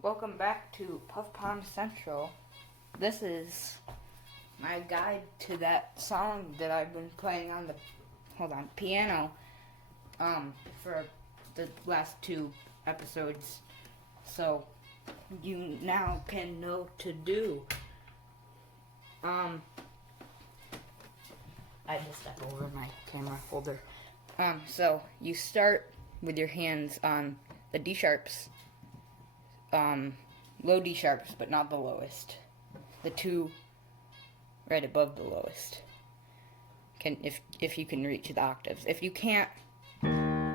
Welcome back to Puff Pond Central. This is my guide to that song that I've been playing on the piano for the last two episodes. So you now can know to do. I just stepped over my camera holder. So you start with your hands on the D sharps. Low D sharps, but not the lowest. The two right above the lowest. If you can reach the octaves. If you can't,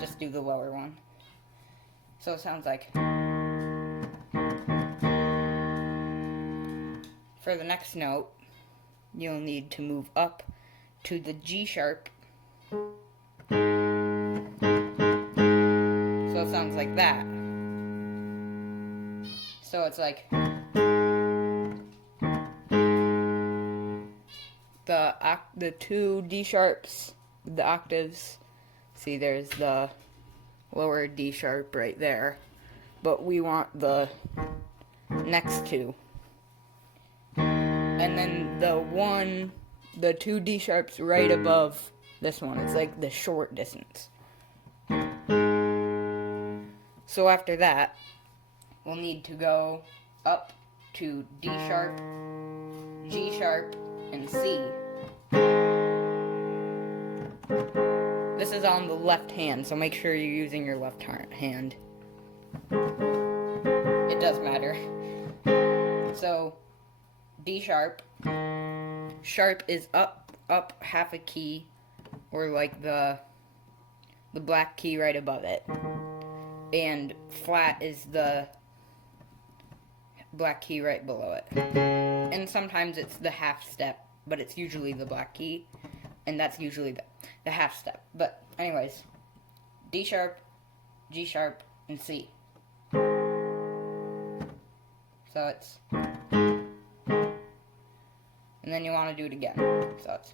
just do the lower one. So it sounds like. For the next note, you'll need to move up to the G sharp. So it sounds like that. So it's like the two D sharps, the octaves. See, there's the lower D sharp right there, but we want the next two. And then the two D sharps right above this one. It's like the short distance. So after that, we'll need to go up to D sharp, G sharp, and C. This is on the left hand, so make sure you're using your left hand. It does matter. So, D sharp. Sharp is up half a key, or like the black key right above it. And flat is the black key right below it. And sometimes it's the half step, but it's usually the black key, and that's usually the half step. But anyways, D sharp, G sharp, and C. So it's, and then you want to do it again. So it's.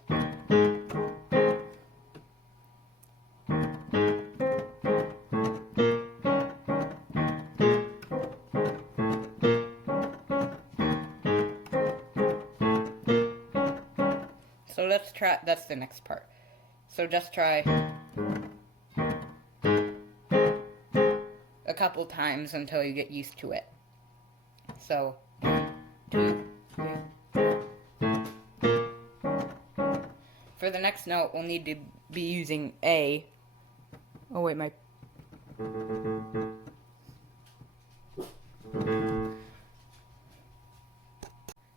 So let's try, that's the next part. So just try a couple times until you get used to it. So, 1, 2, 3. For the next note, we'll need to be using A. Oh wait, my...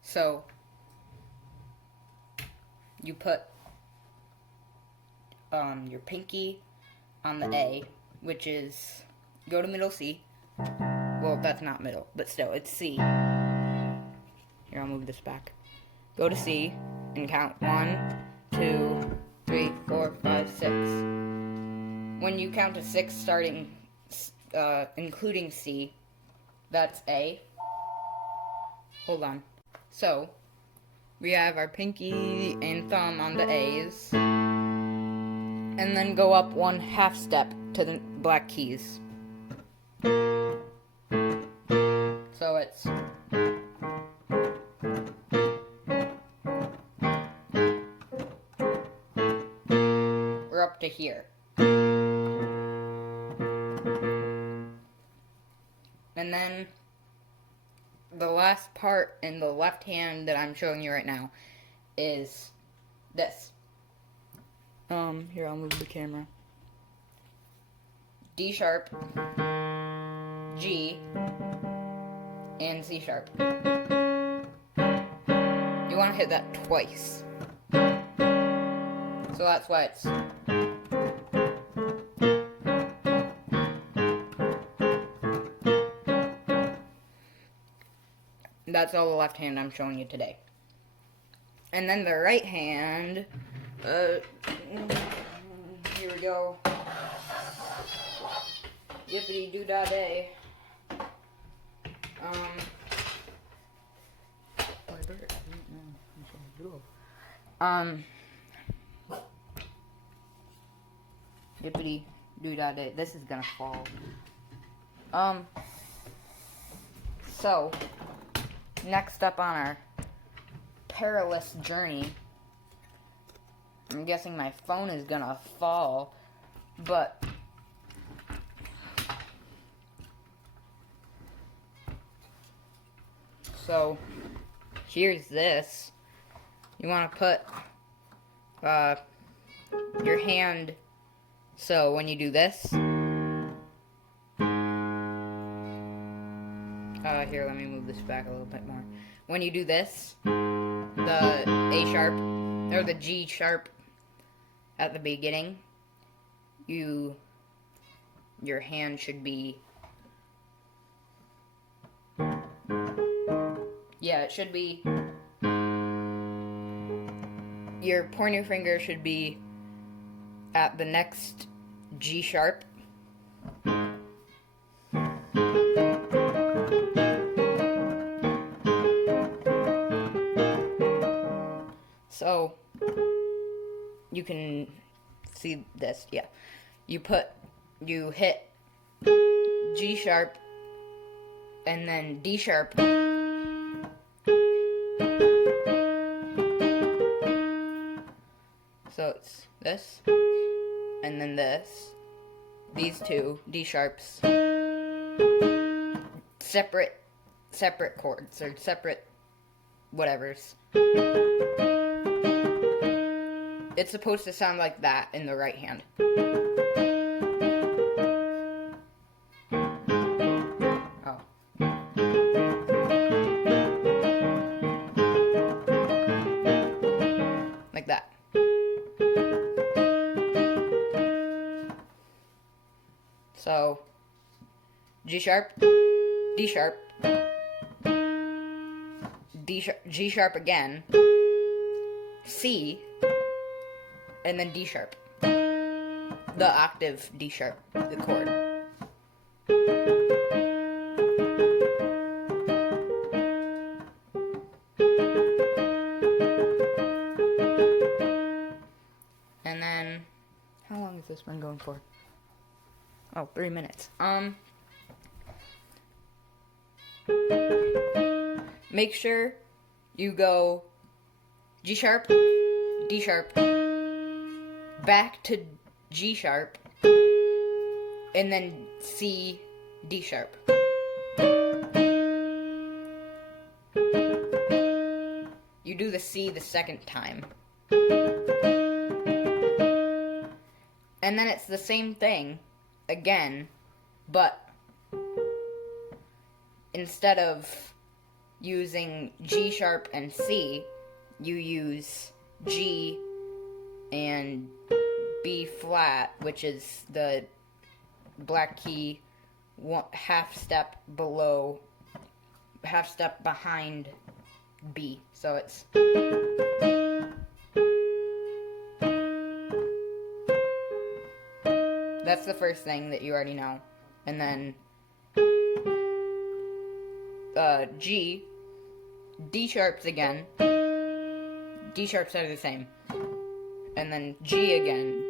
So, you put your pinky on the A, which is, go to middle C. Well, that's not middle, but still, it's C. Here, I'll move this back. Go to C and count 1, 2, 3, 4, 5, 6. When you count to 6, starting, including C, that's A. Hold on. So, we have our pinky and thumb on the A's, and then go up one half step to the black keys. So it's we're up to here. And then the last part in the left hand that I'm showing you right now is this. Here, I'll move the camera. D sharp, G, and C sharp. You want to hit that twice. So that's why it's... That's all the left hand I'm showing you today. And then the right hand, here we go. Yippity doo dah day. Yippity doo dah day. This is gonna fall. So, next up on our perilous journey, I'm guessing my phone is gonna fall, but so here's this. You want to put your hand, so when you do this, here, let me move this back a little bit more. When you do this, the A sharp, or the G sharp at the beginning, your hand should be, yeah, it should be, your pointer finger should be at the next G sharp. So, you can see this, yeah. You hit G sharp, and then D sharp. So it's this, and then this. These two, D sharps. Separate chords, or separate whatevers. It's supposed to sound like that in the right hand. Oh. Like that. So, G sharp, D sharp, G sharp again, C, and then D sharp. The octave D sharp, the chord. And then, how long has this been going for? Oh, 3 minutes. Make sure you go G sharp, D sharp, back to G sharp, and then C, D sharp. You do the C the second time. And then it's the same thing again, but instead of using G sharp and C, you use G and B flat, which is the black key half step behind B. So it's that's the first thing that you already know. And then G, D sharps again. D sharps are the same. And then G again.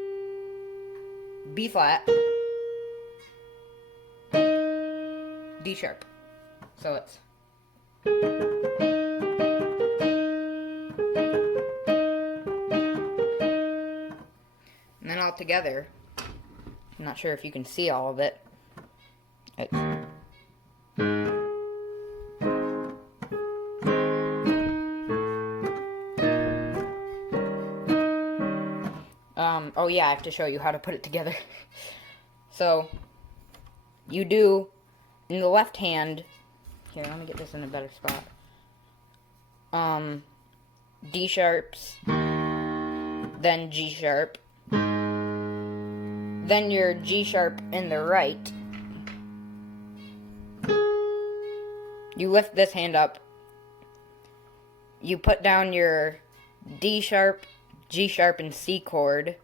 B flat. D sharp. So it's and then all together, I'm not sure if you can see all of it. It's oh yeah, I have to show you how to put it together. So, you do, in the left hand, here, let me get this in a better spot. D sharps, then G sharp, then your G sharp in the right. You lift this hand up. You put down your D sharp, G sharp, and C chord.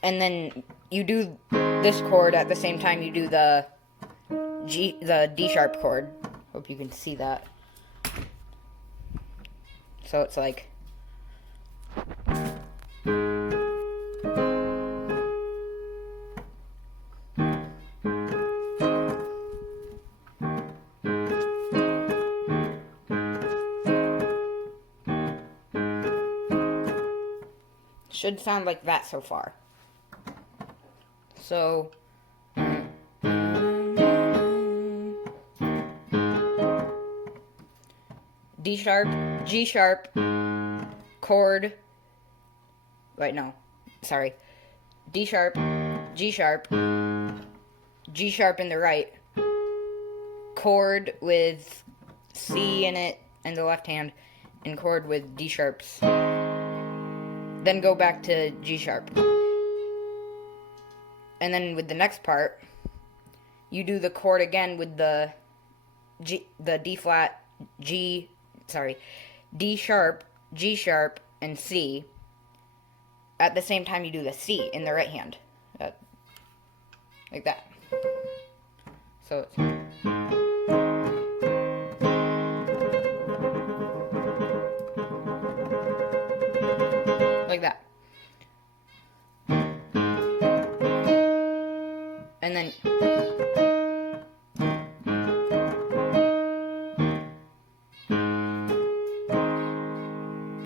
And then you do this chord at the same time you do the D sharp chord. Hope you can see that. So it's like should sound like that so far. So D sharp, G sharp, chord. Wait, no. Sorry. D sharp, G sharp, G sharp in the right, chord with C in it in the left hand, and chord with D sharps. Then go back to G sharp. And then with the next part, you do the chord again with the D flat, D sharp, G sharp, and C. At the same time, you do the C in the right hand. Like that. So it's... like that. And then...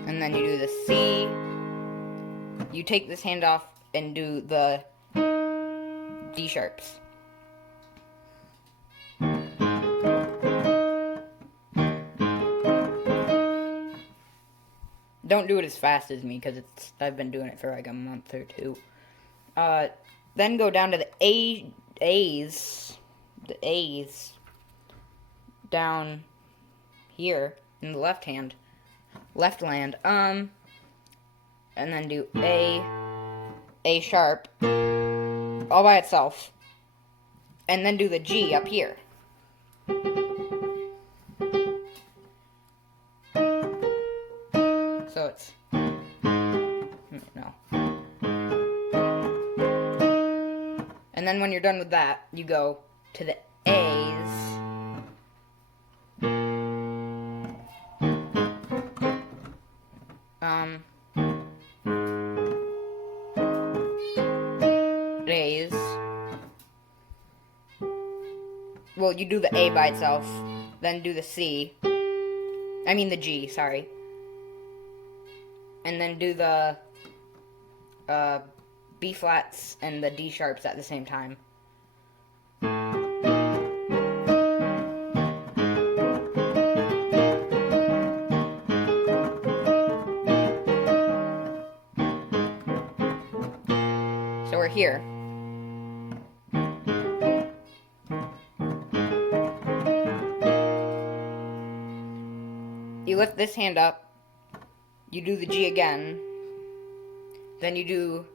and then you do the C. You take this hand off and do the D sharps. Don't do it as fast as me, because I've been doing it for like a month or two. Then go down to the A's. The A's. Down here in the left hand. Left land. And then do A sharp. All by itself. And then do the G up here. So it's... no. And then when you're done with that, you go to the A's. A's. Well, you do the A by itself, then do the C. I mean the G, sorry. And then do the B flats and the D sharps at the same time. So we're here. You lift this hand up. You do the G again. Then you do...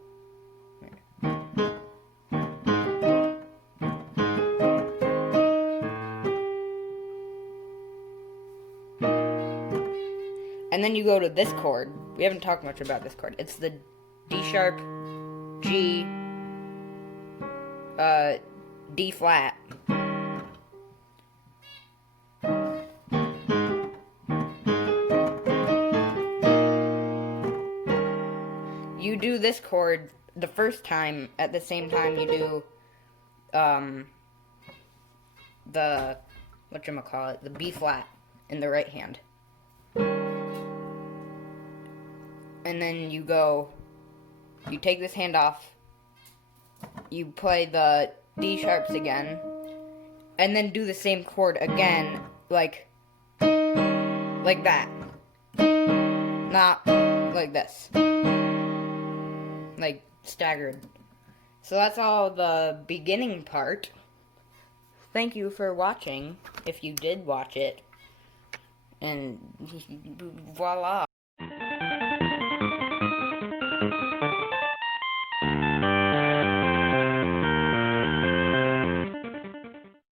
and then you go to this chord. We haven't talked much about this chord. It's the D sharp, G, D flat. You do this chord the first time at the same time you do the whatchamacallit, the B flat in the right hand. And then you go, you take this hand off, you play the D sharps again, and then do the same chord again, like that. Not like this. Like staggered. So that's all the beginning part. Thank you for watching, if you did watch it. And voila.